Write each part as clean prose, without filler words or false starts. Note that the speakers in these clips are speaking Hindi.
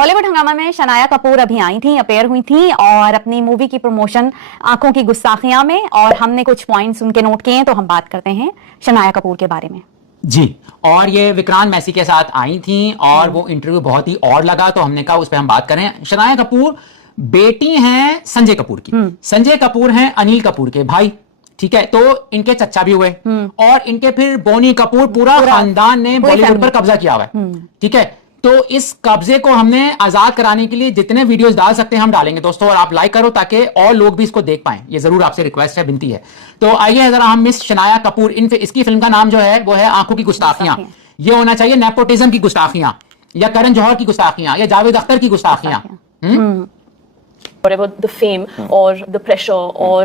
बॉलीवुड हंगामा में शनाया कपूर अभी आई थी, अपेयर हुई थी और अपनी मूवी की प्रमोशन आंखों की गुस्ताखियां में, और हमने कुछ पॉइंट्स उनके नोट किए हैं, तो हम बात करते हैं शनाया कपूर के बारे में। जी, और ये विक्रांत मैसी के साथ आई थी और वो इंटरव्यू बहुत ही और लगा, तो हमने कहा उस पर हम बात करें। शनाया कपूर बेटी हैं संजय कपूर की। संजय कपूर हैं अनिल कपूर के भाई, ठीक है, तो इनके चच्चा भी हुए और इनके फिर बोनी कपूर, पूरा खानदान ने बॉलीवुड पर कब्जा किया हुआ है, ठीक है। तो इस कब्जे को हमने आजाद कराने के लिए जितने वीडियोस डाल सकते हैं हम डालेंगे दोस्तों, और आप लाइक करो ताकि और लोग भी इसको देख पाएं, ये जरूर आपसे रिक्वेस्ट है, विनती है। तो आइए जरा हम मिस शनाया कपूर, इसकी फिल्म का नाम जो है वो है आंखों की गुस्ताखियां। ये होना चाहिए नेपोटिज्म की गुस्ताखियां, या करण जौहर की गुस्ताखियां, या जावेद अख्तर की गुस्ताखियां। Whatever the fame or the pressure or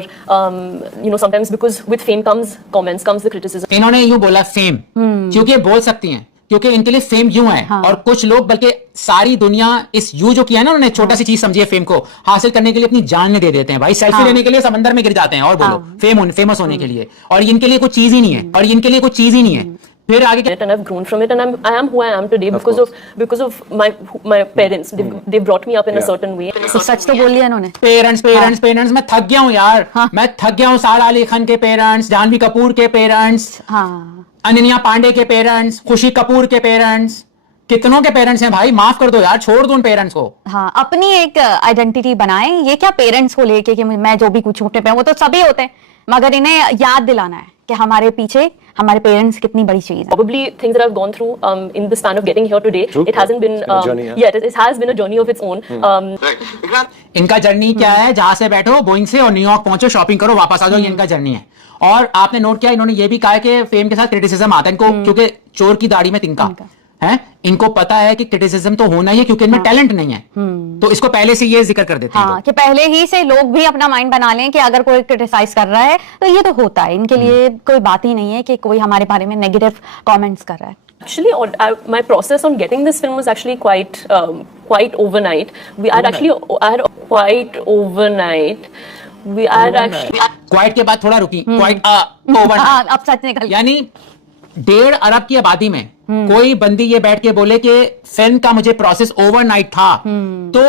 sometimes because with fame comes comments, comes the criticism. इन्होंने यूं बोला फेम, क्योंकि बोल सकती हैं, क्योंकि इनके लिए फेम यूं है। हाँ। और कुछ लोग, बल्कि सारी दुनिया इस यू जो किया है ना उन्होंने, छोटा सी चीज समझिए, फेम को हासिल करने के लिए अपनी जान दे देते हैं भाई। सेल्फी लेने के लिए समंदर में गिर जाते हैं, और बोलो फेमस होने के लिए, और इनके लिए कुछ चीज ही नहीं है, फिर आगे and I've grown from it, and I am who I am today because of my parents. They brought me up in a certain way. तो सच तो बोल लिया इन्होंने। पेरेंट्स मैं थक गया हूँ यार। मैं थक गया हूँ। सारा अली खान के पेरेंट्स, जानवी कपूर के पेरेंट्स, अनन्या पांडे के पेरेंट्स, खुशी कपूर के पेरेंट्स, कितनों के पेरेंट्स हैं भाई, माफ कर दो यार, छोड़ दो उन पेरेंट्स को। हाँ, अपनी एक आइडेंटिटी बनाएं। ये क्या पेरेंट्स को लेके कि मैं जो भी कुछ छोटे पे, वो तो सभी होते हैं, मगर इन्हें याद दिलाना है कि हमारे पीछे हमारे पेरेंट्स कितनी बड़ी चीज है। Probably things that I've gone through in the span of getting here today, it hasn't been it has been a journey of its own. इनका जर्नी क्या है? जहां से बैठो बोइंग से और न्यूयॉर्क पहुंचो, शॉपिंग करो, वापस आ जाओ, ये इनका जर्नी है। और आपने नोट किया, इन्होंने ये भी कहा कि फेम के साथ क्रिटिसिज्म आता है इनको, क्योंकि चोर की दाढ़ी में तिनका है। इनको पता है कि क्रिटिसिज्म तो होना ही है, क्योंकि इनमें टैलेंट नहीं है। तो इसको पहले से ये जिक्र कर देते हैं कि पहले ही से लोग भी अपना माइंड बना लें कि अगर कोई क्रिटिसाइज कर रहा है तो ये तो होता है, इनके लिए कोई बात ही नहीं है कि कोई हमारे बारे में नेगेटिव कमेंट्स कर रहा है। Actually, my process on getting this film was actually quite overnight. We had actually quite overnight. We had actually quite के बाद थोड़ा रुकी, क्वाइट ओवरनाइट। अब सच निकल, यानी 1.5 अरब की आबादी में कोई बंदी ये बैठ के बोले कि फिल्म का मुझे प्रोसेस ओवरनाइट था, तो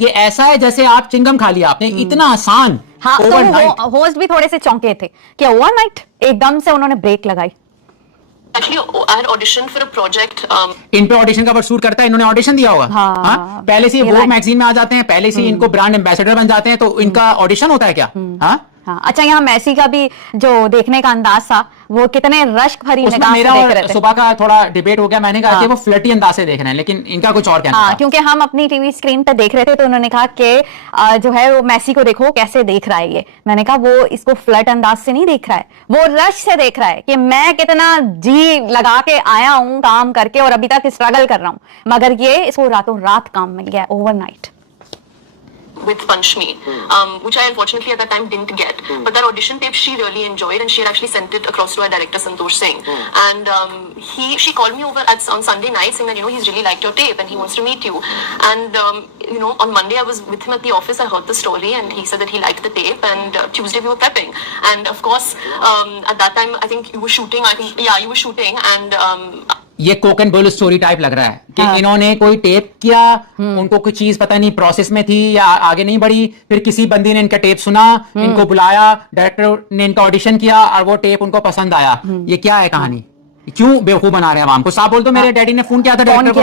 ये ऐसा है जैसे आप चिंगम खा लिया आपने, इतना आसान। हाँ, तो होस्ट भी थोड़े से चौंके थे कि ओवरनाइट एकदम से उन्होंने ब्रेक लगाई। Actually, I had auditioned for a project. इन पे ऑडिशन का वर्सूट करता है, इन्होंने ऑडिशन दिया होगा। हाँ, पहले से वोग मैगजीन में आ जाते हैं, पहले से इनको ब्रांड एम्बेसडर बन जाते हैं, तो इनका ऑडिशन होता है क्या? हाँ, अच्छा, यहाँ मैसी का भी जो देखने का अंदाज था, वो कितने रश्क भरी निगाह से देख रहे थे। सुबह का थोड़ा डिबेट हो गया, मैंने कहा कि वो फ्लर्टी अंदाज से देख रहे हैं, लेकिन इनका कुछ और कहना था। क्योंकि हम अपनी टीवी स्क्रीन पे देख रहे थे, तो उन्होंने कहा कि जो है वो मैसी को देखो कैसे देख रहा है ये। मैंने कहा वो इसको फ्लर्ट अंदाज से नहीं देख रहा है, वो रश से देख रहा है कि मैं कितना जी लगा के आया हूँ काम करके, और अभी तक स्ट्रगल कर रहा हूँ, मगर ये इसको रातों रात काम मिल गया overnight. With Punch Me, which I unfortunately at that time didn't get. But that audition tape she really enjoyed, and she had actually sent it across to our director Santosh Singh. And she called me over on Sunday night saying that he's really liked your tape and he wants to meet you. And on Monday I was with him at the office. I heard the story and he said that he liked the tape. And Tuesday we were prepping. And of course at that time I think you were shooting. You were shooting and. ये Coke and bull story type लग रहा है कि इन्होंने कोई टेप किया, उनको कुछ चीज पता नहीं प्रोसेस में थी या आगे नहीं बढ़ी, फिर किसी बंदी ने इनका टेप सुना, इनको बुलाया, डायरेक्टर ने इनका ऑडिशन किया और वो टेप उनको पसंद आया। ये क्या है कहानी? क्यों बेवकूफ बना रहे हैं आवाम को? साफ बोल दो। मेरे डैडी ने फोन किया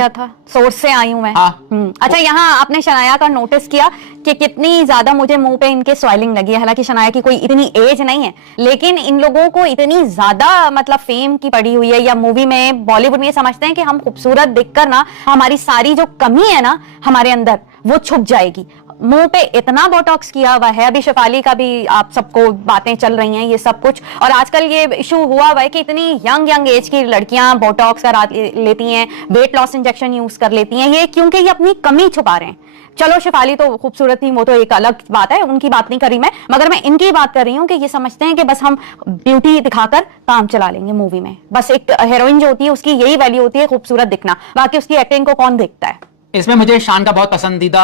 था, सोर्स से आई हूं मैं। अच्छा, यहाँ आपने शनाया का नोटिस किया कि कितनी ज्यादा मुझे मुंह पे इनके स्वेलिंग लगी है। हालांकि शनाया की कोई इतनी एज नहीं है, लेकिन इन लोगों को इतनी ज्यादा मतलब फेम की पड़ी हुई है, या मूवी में बॉलीवुड में ये समझते हैं कि हम खूबसूरत दिखकर ना हमारी सारी जो कमी है ना हमारे अंदर वो छुप जाएगी। मुंह पे इतना बोटॉक्स किया हुआ है। अभी शेफाली का भी आप सबको बातें चल रही हैं, ये सब कुछ, और आजकल ये इशू हुआ हुआ है कि इतनी यंग एज की लड़कियां बोटॉक्स करा लेती हैं, वेट लॉस इंजेक्शन यूज कर लेती हैं, ये क्योंकि ये अपनी कमी छुपा रहे हैं। चलो, शेफाली तो खूबसूरत थी, वो तो एक अलग बात है, उनकी बात नहीं कर रही मैं, मगर मैं इनकी बात कर रही हूँ कि ये समझते हैं कि बस हम ब्यूटी दिखाकर काम चला लेंगे मूवी में। बस एक हीरोइन जो होती है उसकी यही वैल्यू होती है खूबसूरत दिखना, बाकी उसकी एक्टिंग को कौन देखता है। इसमें मुझे शान का बहुत पसंदीदा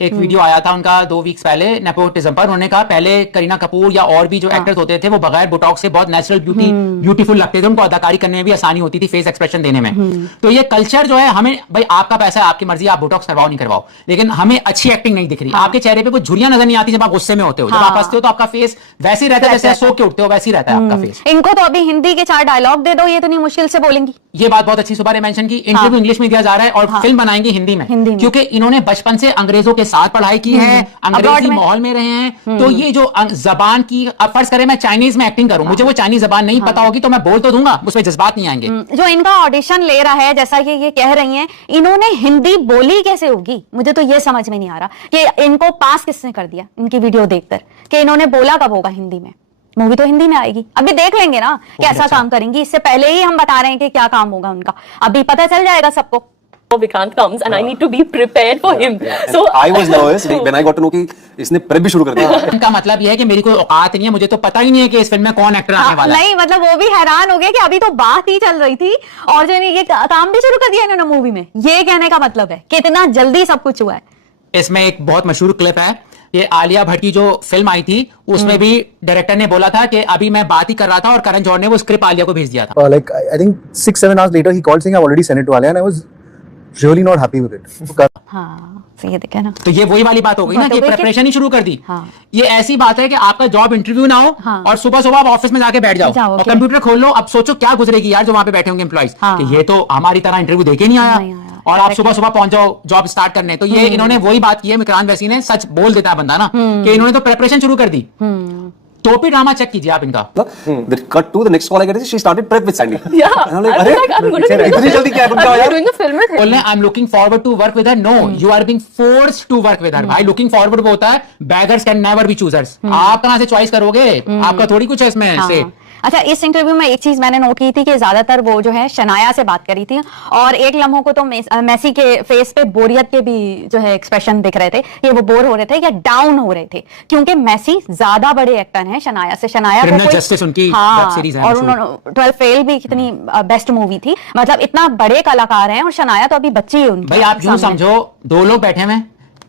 एक वीडियो आया था उनका 2 वीक्स पहले नेपोटिज्म पर। उन्होंने कहा पहले करीना कपूर या और भी जो एक्टर्स होते थे वो बगैर बोटॉक्स से बहुत नेचुरल ब्यूटीफुल लगते थे, उनको अदाकारी करने में भी आसानी होती थी, फेस एक्सप्रेशन देने में। तो ये कल्चर जो है, हमें भाई आपका पैसा है, आपकी मर्जी, आप बोटॉक्स करवाओ नहीं करवाओ, लेकिन हमें अच्छी एक्टिंग नहीं दिख रही। आपके चेहरे पे वो झुर्रियां नजर नहीं आती जब आप गुस्से में होते हो। जब आप हंसते हो तो आपका फेस वैसे ही रहता है जैसे सो के उठते हो, वैसे ही रहता है आपका फेस। इनको तो अभी हिंदी के 4 डायलॉग दे दो, ये इतनी मुश्किल से बोलेंगी। ये बात बहुत अच्छी सुबह ने मेंशन की। इंटरव्यू इंग्लिश में दिया जा रहा है और फिल्म बनाएंगे हिंदी में, क्योंकि इन्होंने बचपन से अंग्रेजों के साथ पढ़ाई की है, अंग्रेजी माहौल में रहे हैं। तो ये जो जबान की, अब फर्ज करें मैं चाइनीज में एक्टिंग करूं, मुझे वो चाइनीज जबान नहीं पता होगी तो मैं बोल तो दूंगा, उसमें जज्बात नहीं आएंगे। जो इनका ऑडिशन ले रहा है, जैसा कि ये कह रही हैं, इन्होंने हिंदी बोली कैसे होगी? मुझे तो ये समझ में नहीं आ रहा कि इनको पास किसने कर दिया इनकी वीडियो देखकर, कि इन्होंने बोला कब होगा हिंदी में। मूवी तो हिंदी में आएगी, अभी देख लेंगे ना कैसा काम करेंगी। इससे पहले ही हम बता रहे हैं कि क्या काम होगा उनका, अभी पता चल जाएगा सबको। Vikrant comes and I need to be prepared for him. So I was nervous when I got to know कि इसने प्रेप भी शुरू कर दिया। इनका मतलब यह है कि मेरी कोई औकात नहीं है, मुझे तो पता ही नहीं है कि इस फिल्म में कौन एक्टर आने वाला है। नहीं मतलब वो भी हैरान हो गए कि अभी तो बात ही चल रही थी और जो ये काम भी शुरू कर दिया इन्होंने मूवी में। ये कहने का मतलब है कि इतना जल्दी सब कुछ हुआ है। इसमें एक बहुत मशहूर क्लिप है, ये आलिया भट्ट की जो फिल्म आई थी उसमें भी डायरेक्टर ने बोला था कि अभी मैं बात ही कर रहा था और करण जौहर ने वो स्क्रिप्ट आलिया को भेज दिया था। Like I think 6-7 hours later he called saying I've already sent it to Alia and I was really not happy with it. हाँ सही है, देखे ना। तो ये वही वाली बात हो गई ना कि प्रिपरेशन ही शुरू कर दी। ये ऐसी बात है कि आपका जॉब इंटरव्यू ना हो और सुबह सुबह आप ऑफिस में जाके बैठ जाओ और कंप्यूटर खोल लो। अब सोचो क्या गुजरेगी यार जो वहां पे बैठे होंगे एम्प्लॉइज, कि ये तो हमारी तरह इंटरव्यू देके नहीं आया और आप सुबह सुबह पहुंच जाओ जॉब स्टार्ट करने। तो ये इन्होंने वही बात की है, विक्रांत वैसी ने सच बोल देता है बंदा ना, कि इन्होंने तो प्रिपरेशन शुरू कर दी। टोपी ड्रामा चेक कीजिए आप इनका। The cut to the next call I get is she started prep with Sandy. yeah, And I'm like, I was like, I'm going to be इतनी जल्दी क्या कुछ I'm doing a film with him. बोलने I am looking forward to work with her, no you are being forced to work with her. भाई लुकिंग फॉरवर्ड वो होता है, beggars can never be choosers. आप कहां से चॉइस करोगे, आपका थोड़ी कुछ है इसमें से। अच्छा, इस इंटरव्यू में एक चीज मैंने नोट की थी कि ज्यादातर वो जो है शनाया से बात करी थी और एक लम्हों को तो मेसी के फेस पे बोरियत के भी जो है एक्सप्रेशन दिख रहे थे कि वो बोर हो रहे थे या डाउन हो रहे थे, क्योंकि मेसी ज्यादा बड़े एक्टर हैं शनाया से। शनाया को कोई जस्टिस उनकी वेब सीरीज है और उन्होंने 12 फेल भी कितनी बेस्ट मूवी थी। मतलब इतना बड़े कलाकार हैं और शनाया तो अभी बच्ची है उनकी। भाई आप यूं समझो, 2 लोग बैठे हुए,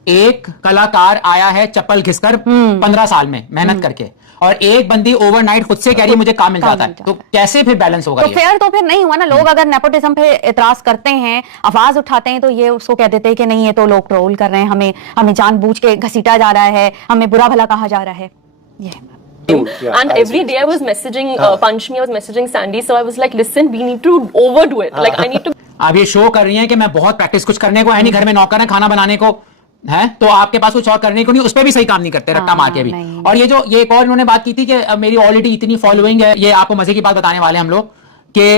एक कलाकार आया है चप्पल घिसकर 15 साल में मेहनत करके, और एक बंदी ओवरनाइट खुद से कह रही है मुझे काम मिल जाता है, तो कैसे फिर बैलेंस होगा? तो फेयर तो फिर नहीं हुआ ना। लोग अगर नेपोटिज्म पे एतराज करते हैं, आवाज उठाते हैं, तो ये उसको कह देते हैं कि नहीं ये तो लोग ट्रोल कर रहे हैं, हमें जानबूझ के घसीटा जा रहा है, हमें बुरा भला कहा जा रहा है। ये And every day I was messaging Punch Me, I was messaging Sandy, so I was like, listen, we need to overdo it. Like I need to. अब ये शो कर रही हैं कि मैं बहुत प्रैक्टिस, कुछ करने को है नहीं, घर में नौकर है खाना बनाने को है, तो आपके पास कुछ और करने को नहीं, उस पर भी सही काम नहीं करते, रट्टा मार के भी। और ये जो ये एक और इन्होंने बात की थी कि मेरी ऑलरेडी इतनी फॉलोइंग है, ये आपको मजे की बात बताने वाले हम लोग, कि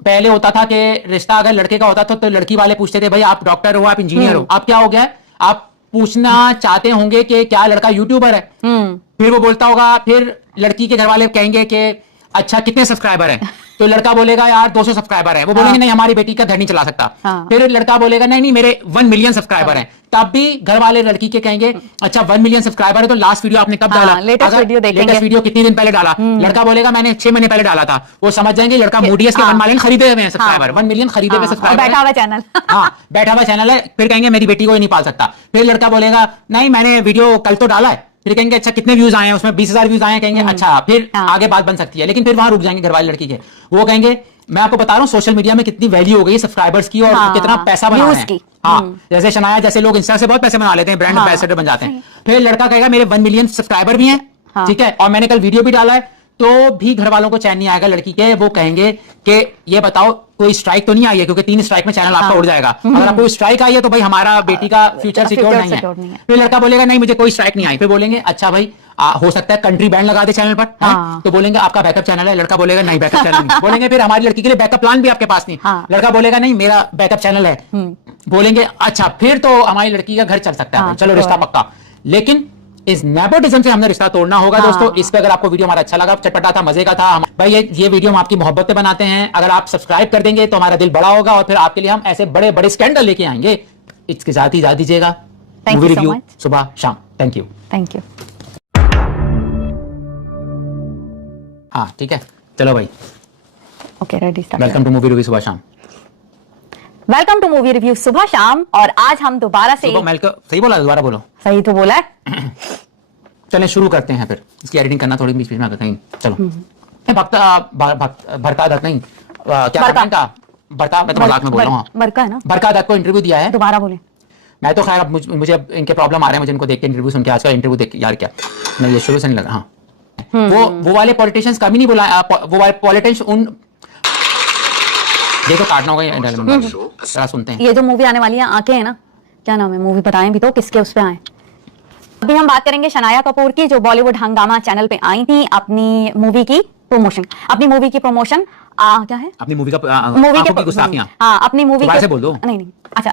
पहले होता था कि रिश्ता अगर लड़के का होता था तो लड़की वाले पूछते थे भाई आप डॉक्टर हो, आप इंजीनियर हो। अब क्या हो गया है, आप पूछना चाहते होंगे कि क्या लड़का यूट्यूबर है, फिर वो बोलता होगा, फिर लड़की के घर वाले कहेंगे कि अच्छा कितने सब्सक्राइबर हैं, तो लड़का बोलेगा यार 200 सब्सक्राइबर है, वो बोलेंगे नहीं हमारी बेटी का घर नहीं चला सकता। फिर लड़का बोलेगा नहीं मेरे 1 मिलियन सब्सक्राइबर हैं, तब भी घर वाले लड़की के कहेंगे अच्छा 1 मिलियन सब्सक्राइबर है तो लास्ट वीडियो आपने कब डाला, लेटेस्ट वीडियो कितने दिन पहले डाला। लड़का बोलेगा मैंने 6 महीने पहले डाला था, वो समझ जाएंगे लड़का मूडीएस के 1 मिलियन खरीदे हुए हैं सब्सक्राइबर, 1 मिलियन खरीदे हुए सब्सक्राइबर, बैठा हुआ चैनल। हाँ बैठा हुआ चैनल है। फिर कहेंगे मेरी बेटी को ही नहीं पाल सकता। फिर लड़का बोलेगा नहीं मैंने वीडियो कल तो डाला है, फिर कहेंगे अच्छा कितने व्यूज आए हैं, उसमें 20,000 व्यूज आए हैं, कहेंगे अच्छा, फिर आगे बात बन सकती है। लेकिन फिर वहां रुक जाएंगे घर वाले लड़की के, वो कहेंगे मैं आपको बता रहा हूँ सोशल मीडिया में कितनी वैल्यू हो गई सब्सक्राइबर की और कितना पैसा बना रहे हैं। हाँ जैसे शनाया जैसे लोग इंस्टा से बहुत पैसे बना लेते हैं, ब्रांड एम्बेसडर बन जाते हैं। फिर लड़का कहेगा मेरे 1 मिलियन सब्सक्राइबर भी हैं, ठीक है, और मैंने कल वीडियो भी डाला है, तो भी घर वालों को चैन नहीं आएगा लड़की के। वो कहेंगे कि ये बताओ कोई स्ट्राइक तो नहीं आई है, क्योंकि 3 स्ट्राइक में चैनल आपका उड़ जाएगा। अगर आपको स्ट्राइक आई है तो भाई हमारा बेटी का फ्यूचर सिक्योर नहीं है। फिर लड़का बोलेगा नहीं मुझे कोई स्ट्राइक नहीं आई, फिर बोलेंगे अच्छा भाई हो सकता है कंट्री बैंड लगा दे चैनल पर, तो बोलेंगे आपका बैकअप चैनल है। लड़का बोलेगा नहीं बैकअप चैनल नहीं। बोलेंगे फिर हमारी लड़की के लिए बैकअप प्लान भी आपके पास नहीं। लड़का बोलेगा नहीं मेरा बैकअप चैनल है। बोलेंगे अच्छा फिर तो हमारी लड़की का घर चल सकता है, चलो रिश्ता पक्का। लेकिन इस नेपोटिज्म से हमने रिश्ता तोड़ना होगा। दोस्तों इस पे अगर आपको वीडियो हमारा अच्छा लगा, चटपटा था, मजे का था, भाई ये वीडियो हम आपकी मोहब्बत पे बनाते हैं। अगर आप सब्सक्राइब कर देंगे तो हमारा दिल बड़ा होगा और फिर आपके लिए हम ऐसे बड़े बड़े स्कैंडल लेके आएंगे। इसके साथ ही इजाजत दीजिएगा। मूवी रिव्यू सुबह शाम। Thank you. हाँ ठीक है, चलो भाई, okay ready start. Welcome to movie review सुबह शाम। वेलकम टू मूवी रिव्यू सुबह शाम। और आज हम दोबारा से सही बोला, दोबारा बोलो। सही तो बोला है। चलें शुरू करते हैं, फिर इसकी एडिटिंग करना थोड़ी बीच बीच में कहीं। चलो भरता दत्त नहीं, क्या नाम है इनका? भरता, मैं तो मजाक में बोल रहा हूँ। बरका है ना? बरका दत्त को इंटरव्यू दिया है। दोबारा बोले। मैं तो खैर अब मुझे अब इनके प्रॉब्लम आ रहे हैं, मुझे इनको देख के इंटरव्यू सुन के, आज का इंटरव्यू देख के यार क्या नहीं, ये शुरू से नहीं लगा। हाँ वो वाले पॉलिटिशियंस कभी नहीं बुलाया, वो वाले पॉलिटिशियन उन देखो काटना होगा, जरा सुनते हैं। ये जो मूवी आने वाली है आंखें है ना, क्या नाम है मूवी, बताएं भी तो किसके उस पे आए। अभी हम बात करेंगे शनाया कपूर की, जो बॉलीवुड हंगामा चैनल पे आई थी अपनी मूवी की प्रमोशन। क्या है अपनी मूवी का मूवी आंखों की गुस्ताखियां। हाँ अपनी मूवी दोबारा से बोल दो। नहीं अच्छा